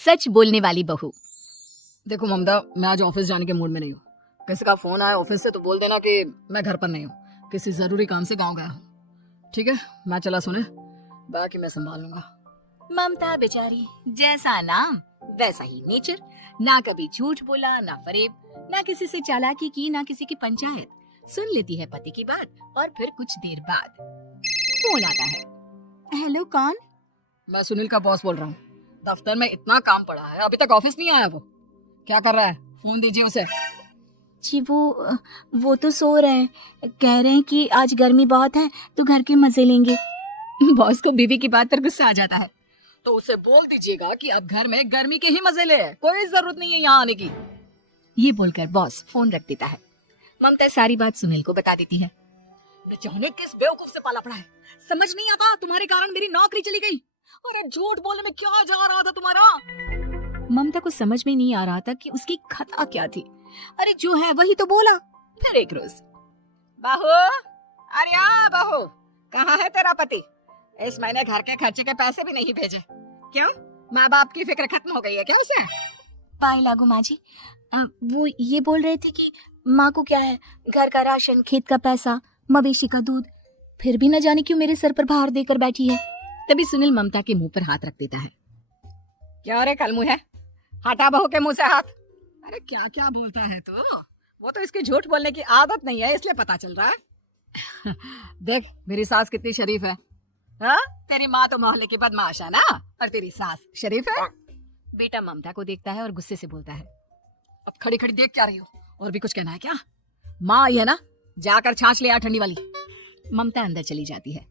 सच बोलने वाली बहू। देखो ममता, मैं आज ऑफिस जाने के मूड में नहीं हूँ। किसी का फोन आया ऑफिस से तो बोल देना कि मैं घर पर नहीं हूँ, किसी जरूरी काम से गांव गया हूँ। ठीक है, मैं चला, सुने, बाकी मैं संभाल लूंगा। ममता बेचारी, जैसा नाम वैसा ही नेचर। ना कभी झूठ बोला, ना फरेब, ना किसी से चालाकी की, ना किसी की पंचायत। सुन लेती है पति की बात और फिर कुछ देर बाद फोन आता है। हेलो, कौन? मैं सुनील का बॉस बोल रहा हूँ। दफ्तर में इतना काम पड़ा है, अभी तक ऑफिस नहीं आया। वो क्या कर रहा है? फोन दीजिए उसे। जी वो तो सो रहे हैं, कह रहे हैं कि आज गर्मी बहुत है तो घर के मजे लेंगे। बॉस को बीवी की बात पर गुस्सा आ जाता है। तो उसे बोल दीजिएगा कि अब घर में गर्मी के ही मजे ले, कोई जरूरत नहीं है यहाँ आने की। ये बोलकर बॉस फोन रख देता है। ममता सारी बात सुनील को बता देती है। जाने किस बेवकूफ से पाला पड़ा है, समझ नहीं आता। तुम्हारे कारण मेरी नौकरी चली गई। अरे झूठ बोलने में क्या जा रहा था तुम्हारा? ममता को समझ में नहीं आ रहा था कि उसकी खता क्या थी। अरे जो है वही तो बोला। फिर एक रोज, बहू, अरे बहू, कहाँ है तेरा पति? इस महीने घर के खर्चे के पैसे भी नहीं भेजे। क्यों, माँ बाप की फिक्र खत्म हो गई है क्या उसे? पाए लागू माँ जी, वो ये बोल रहे थे कि माँ को क्या है, घर का राशन, खेत का पैसा, मवेशी का दूध, फिर भी न जाने क्यों मेरे सर पर भार देकर बैठी है। तभी सुनील ममता के मुंह पर हाथ रख देता है। क्या रे कलमुँह है, हटा बहू के मुंह से हाथ। अरे क्या क्या बोलता है तू? वो तो इसकी झूठ बोलने की आदत नहीं है, इसलिए पता चल रहा है। देख मेरी सास कितनी शरीफ है। हाँ, तेरी माँ तो मोहल्ले की बदमाश है ना, और तेरी सास शरीफ है। बेटा ममता को देखता है और गुस्से से बोलता है। अब खड़ी खड़ी देख क्या रही हो? और भी कुछ कहना है क्या? माँ आई है ना, जाकर छाछ ले आ ठंडी वाली। ममता अंदर चली जाती है।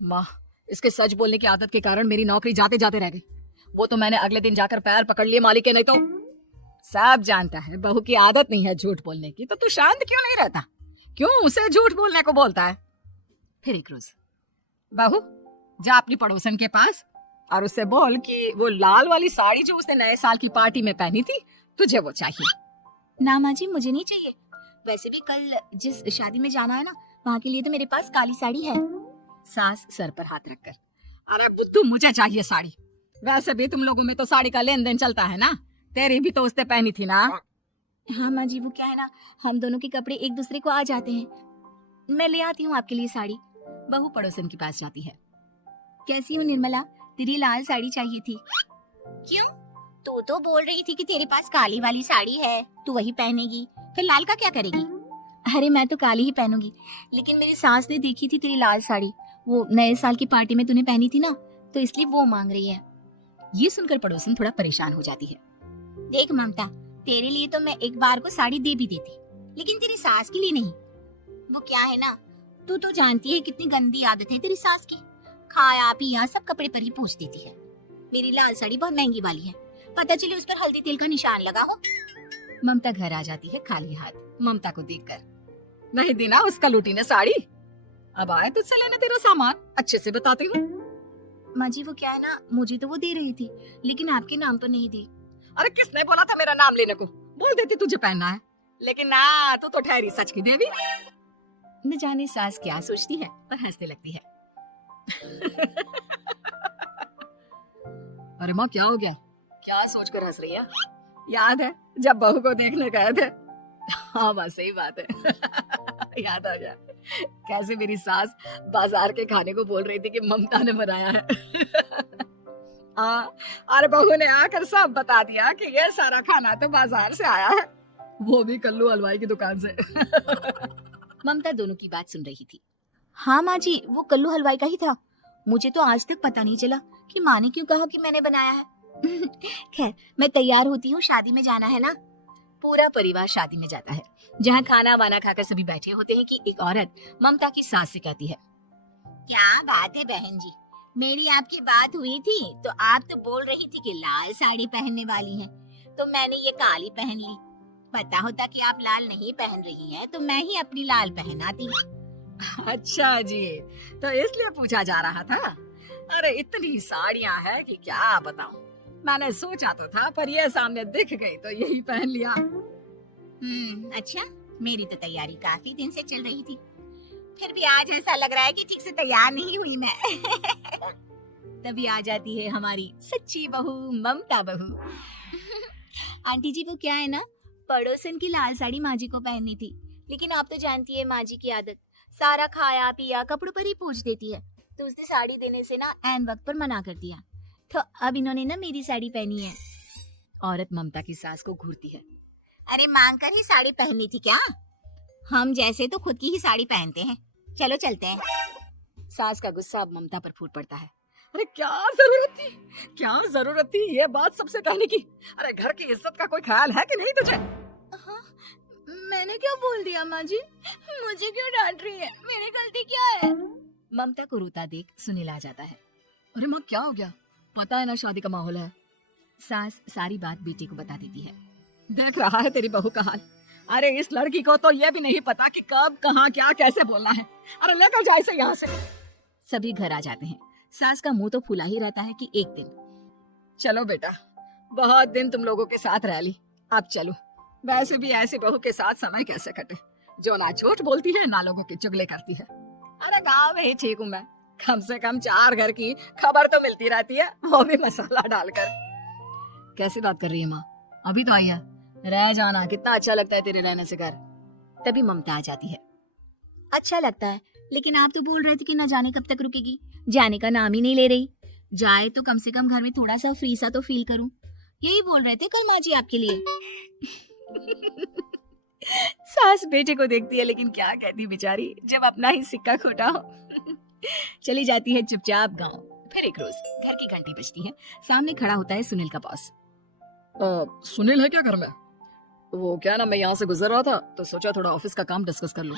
माँ, इसके सच बोलने की आदत के कारण मेरी नौकरी जाते जाते रह गई। वो तो मैंने अगले दिन जाकर पैर पकड़ लिए मालिक के, नहीं तो। सब जानता है बहू की आदत नहीं है झूठ बोलने की, तो तू शांत क्यों नहीं रहता? क्यों उसे झूठ बोलने को बोलता है? फिर एक रोज, बहू, जा अपनी पड़ोसन के पास और उससे बोल कि वो लाल वाली साड़ी जो उसने नए साल की पार्टी में पहनी थी, तुझे वो चाहिए। ना माँ जी, मुझे नहीं चाहिए। वैसे भी कल जिस शादी में जाना है ना, वहाँ के लिए तो मेरे पास काली साड़ी है। सास सर पर हाथ रखकर, अरे बुद्धू, मुझे चाहिए साड़ी। वैसे भी तुम लोगों में तो साड़ी का लेन देन चलता है ना, तेरी भी तो उसने पहनी थी ना। हाँ माँ जी, वो क्या है ना, हम दोनों के कपड़े एक दूसरे को आ जाते हैं। मैं ले आती हूँ आपके लिए साड़ी। बहू पड़ोसन के पास जाती है। कैसी हो निर्मला, तेरी लाल साड़ी चाहिए थी। क्यों? तू तो बोल रही थी कि तेरे पास काली वाली साड़ी है, तू वही पहनेगी, फिर लाल का क्या करेगी? अरे मैं तो काली ही पहनूंगी, लेकिन मेरी सास ने देखी थी तेरी लाल साड़ी, वो नए साल की पार्टी में तूने पहनी थी ना, तो इसलिए वो मांग रही है। ये सुनकर पड़ोसन थोड़ा परेशान हो जाती है। देख ममता, तेरे लिए तो मैं एक बार को साड़ी दे भी देती, लेकिन तेरी सास के लिए नहीं। वो क्या है ना, तू तो जानती है कितनी गंदी आदत है तेरी सास की, खाया पिया सब कपड़े पर ही पूछ देती है। मेरी लाल साड़ी बहुत महंगी वाली है, पता चले उस पर हल्दी तेल का निशान लगा हो। ममता घर आ जाती है खाली हाथ। ममता को देखकर, नहीं देना उसका लूटी ने साड़ी। अब आए तुझसे लेने तेरा सामान, अच्छे से बताती हूँ। माँ जी वो क्या है ना, मुझे तो वो दे रही थी, लेकिन आपके नाम पर नहीं दी। अरे किसने बोला था मेरा नाम लेने को? बोल देती तुझे पहनना है, लेकिन ना, तू तो ठहरी सच की देवी। न जाने सास क्या सोचती है, पर हंसने लगती है। अरे माँ, क्या हो गया? क्या सोचकर हंस रही है? याद है जब बहू को देखने गए थे? हाँ माँ, सही बात है। याद आ गया कैसे मेरी सास बाजार के खाने को बोल रही थी कि ममता ने बनाया है। अरे बहू ने आकर सब बता दिया कि ये सारा खाना तो बाजार से आया है, वो भी कल्लू हलवाई की दुकान से। ममता दोनों की बात सुन रही थी। हाँ माँ जी, वो कल्लू हलवाई का ही था। मुझे तो आज तक पता नहीं चला कि माँ ने क्यों कहा कि मैंने बनाया है। खैर, मैं तैयार होती हूँ, शादी में जाना है ना। पूरा परिवार शादी में जाता है, जहाँ खाना वाना खाकर सभी बैठे होते हैं कि एक औरत ममता की सास से कहती है, क्या बात है बहन जी, मेरी आपकी बात हुई थी तो आप तो बोल रही थी कि लाल साड़ी पहनने वाली हैं, तो मैंने ये काली पहन ली। पता होता कि आप लाल नहीं पहन रही हैं तो मैं ही अपनी लाल पहनाती। अच्छा जी, तो इसलिए पूछा जा रहा था। अरे इतनी साड़ियाँ हैं कि क्या बताऊं। मैंने सोचा तो था, पर ये सामने दिख गई तो यही पहन लिया। अच्छा, मेरी तो तैयारी काफी दिन से चल रही थी, फिर भी आज ऐसा लग रहा है कि ठीक से तैयार नहीं हुई मैं। तभी आ जाती है हमारी सच्ची बहू ममता बहू। आंटी जी वो क्या है ना, पड़ोसन की लाल साड़ी माँ जी को पहननी थी, लेकिन आप तो जानती है माँ जी की आदत, सारा खाया पिया कपड़ों पर ही पूछ देती है, तो उसने साड़ी देने से ना ऐन वक्त पर मना कर दिया, तो अब इन्होंने ना मेरी साड़ी पहनी है। औरत ममता की सास को घूरती है। अरे मांग कर ही साड़ी पहननी थी क्या? हम जैसे तो खुद की ही साड़ी पहनते हैं, चलो चलते हैं। सास का गुस्सा अब ममता पर फूट पड़ता है। अरे क्या जरूरत थी ये बात सबसे कहने की? अरे घर की इज्जत का कोई ख्याल है कि नहीं तुझे? हाँ, मैंने क्या बोल दिया माँ जी? मुझे क्यों डांट रही है? मेरी गलती क्या है? ममता को रोता देख सुनील आ जाता है। अरे माँ क्या हो गया? पता है ना शादी का माहौल है। सास सारी बात बेटे को बता देती है। देख रहा है तेरी बहू का हाल। अरे इस लड़की को तो ये भी नहीं पता कि कब कहाँ क्या कैसे बोलना है। अरे लेकर जा इसे यहाँ से। सभी घर आ जाते हैं। सास का मुंह तो फूला ही रहता है कि एक दिन। चलो बेटा, बहुत दिन तुम लोगों के साथ रह ली, अब चलो। वैसे भी ऐसी बहू के साथ समय कैसे कटे, जो ना झूठ बोलती है ना लोगों की चुगली करती है। अरे गाँव में ही ठीक हूँ मैं, कम से कम 4 घर की खबर तो मिलती रहती है, वो भी मसाला डालकर। कैसी बात कर रही है माँ? अभी तो आई है, रह जाना, कितना अच्छा लगता है तेरे रहने से घर। तभी ममता आ जाती है। अच्छा लगता है, लेकिन आप तो बोल रहे थे कि न जाने कब तक रुकेगी, जाने का नाम ही नहीं ले रही। जाए तो कम से कम घर में थोड़ा सा फ्री सा तो फील करूं, यही बोल रहे थे कल माँ जी आपके लिए। सास बेटे को देखती है लेकिन क्या कहती बेचारी, जब अपना ही सिक्का खोटा हो। चली जाती है चुपचाप गांव। फिर एक रोज घर की घंटी बजती है। सामने खड़ा होता है सुनील का बॉस। सुनील है क्या घर में? वो क्या ना, मैं यहाँ से गुजर रहा था तो सोचा थोड़ा ऑफिस का काम डिस्कस कर लूं।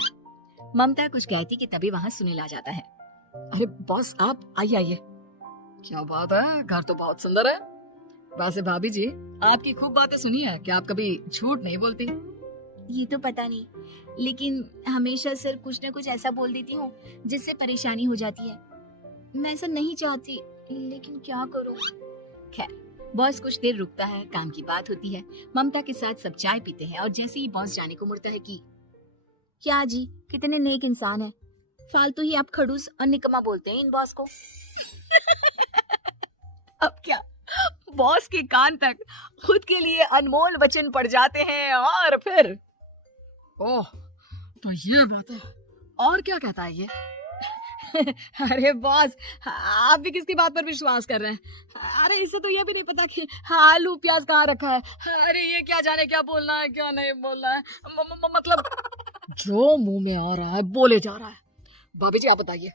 ममता कुछ कहती कि तभी वहां सुनील आ जाता है। अरे बॉस आप आइए आइए। क्या बात है, घर तो बहुत सुंदर है। वैसे भाभी जी आपकी खूब बातें सुनी है कि आप कभी झूठ नहीं बोलती। ये तो पता नहीं, लेकिन हमेशा सर कुछ न कुछ ऐसा बोल देती हूँ जिससे परेशानी हो जाती है। मैं ऐसा नहीं चाहती, लेकिन क्या करूँ। खैर बॉस कुछ देर रुकता है, काम की बात होती है। ममता के साथ सब चाय पीते हैं और जैसे ही बॉस जाने को मुड़ता है कि क्या जी, कितने नेक इंसान है, फालतू ही आप खड़ूस और निकम्मा बोलते हैं इन बॉस को। अब क्या, बॉस के कान तक खुद के लिए अनमोल वचन पड़ जाते हैं। और फिर ओह तो ये बात है, और क्या कहता है ये? अरे बॉस आप भी किसकी बात पर विश्वास कर रहे हैं? अरे इससे तो ये भी नहीं पता कि आलू प्याज कहाँ रखा है। अरे ये क्या जाने क्या बोलना है क्या नहीं बोलना है। मतलब जो मुंह में आ रहा है बोले जा रहा है। भाभी जी आप बताइए।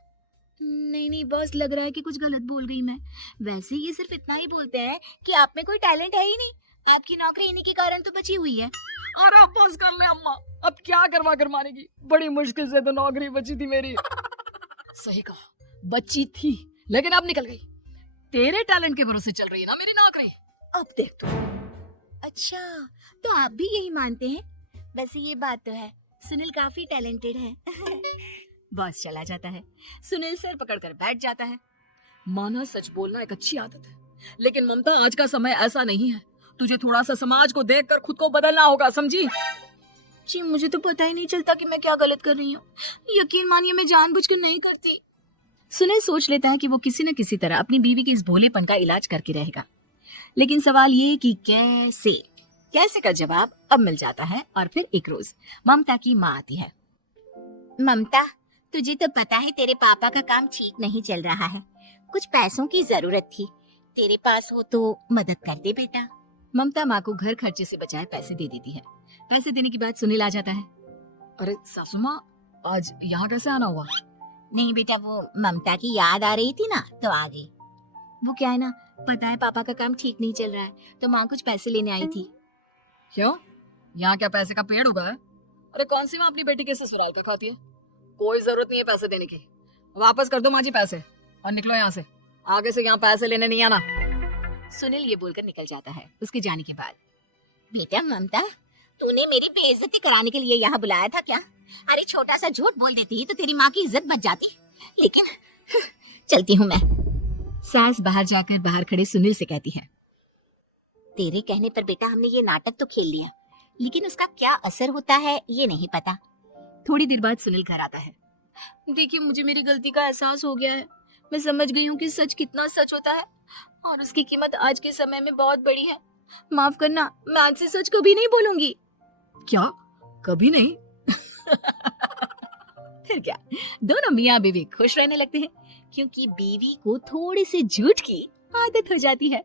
नहीं नहीं बॉस, लग रहा है कि कुछ गलत बोल गई मैं। वैसे ये सिर्फ इतना ही बोलते हैं कि आप में कोई टैलेंट है ही नहीं, आपकी नौकरी इन्हीं के कारण तो बची हुई है। अरे अब बस कर ले अम्मा, अब क्या करवा कर मानेगी, बड़ी मुश्किल से तो नौकरी बची थी मेरी। सही कहा, बच्ची थी लेकिन अब निकल गई। तेरे टैलेंट के भरोसे चल रही है ना मेरी नौकरी, अब देख तू। अच्छा, तो आप भी यही मानते हैं? वैसे ये बात तो है, सुनील काफी टैलेंटेड है। बॉस चला जाता है। सुनील सिर पकड़कर बैठ जाता है। माना सच बोलना एक अच्छी आदत है, लेकिन ममता आज का समय ऐसा नहीं है। तुझे थोड़ा सा समाज को देखकर खुद को बदलना होगा, समझी? जी मुझे तो पता ही नहीं चलता कि मैं क्या गलत कर रही हूँ, यकीन मानिए मैं जानबूझकर नहीं करती। सुनील सोच लेता है कि वो किसी न किसी तरह अपनी बीवी के इस भोलेपन का इलाज करके रहेगा, लेकिन सवाल ये कि कैसे का जवाब अब मिल जाता है। और फिर एक रोज ममता की माँ आती है। ममता, तुझे तो पता है तेरे पापा का काम ठीक नहीं चल रहा है, कुछ पैसों की जरूरत थी, तेरे पास हो तो मदद कर दे बेटा। ममता माँ को घर खर्चे से बचाए पैसे दे देती है। पैसे देने के बाद सुनील आ जाता है। अरे सासू माँ, आज यहाँ कैसे आना हुआ? नहीं बेटा, वो ममता की याद आ रही थी ना तो आ गई। वो क्या है ना, पता है पापा का काम ठीक नहीं चल रहा है, तो माँ कुछ पैसे लेने आई थी। क्यों, यहाँ क्या पैसे का पेड़ उगा है? अरे कौन सी माँ अपनी बेटी के ससुराल का खाती है? कोई जरूरत नहीं है पैसे देने की, वापस कर दो माँ जी पैसे और निकलो यहाँ से, आगे से यहाँ पैसे लेने नहीं आना। सुनील ये बोलकर निकल जाता है। उसके जाने के बाद, बेटा ममता, तूने मेरी बेइज्जती कराने के लिए यहाँ बुलाया था क्या? अरे छोटा सा झूठ बोल देती तो तेरी माँ की इज्जत बच जाती, लेकिन चलती हूँ मैं। सास बाहर जाकर बाहर खड़े सुनील से कहती है, तेरे कहने पर बेटा हमने ये नाटक तो खेल लिया, लेकिन उसका क्या असर होता है ये नहीं पता। थोड़ी देर बाद सुनील घर आता है। देखिए मुझे मेरी गलती का एहसास हो गया है, मैं समझ गई हूँ कि सच कितना सच होता है और उसकी कीमत आज के समय में बहुत बड़ी है। माफ करना, मैं आज से सच कभी नहीं बोलूंगी। क्या? कभी नहीं? फिर क्या, दोनों मियाँ बीवी खुश रहने लगते हैं क्योंकि बीवी को थोड़े से झूठ की आदत हो जाती है।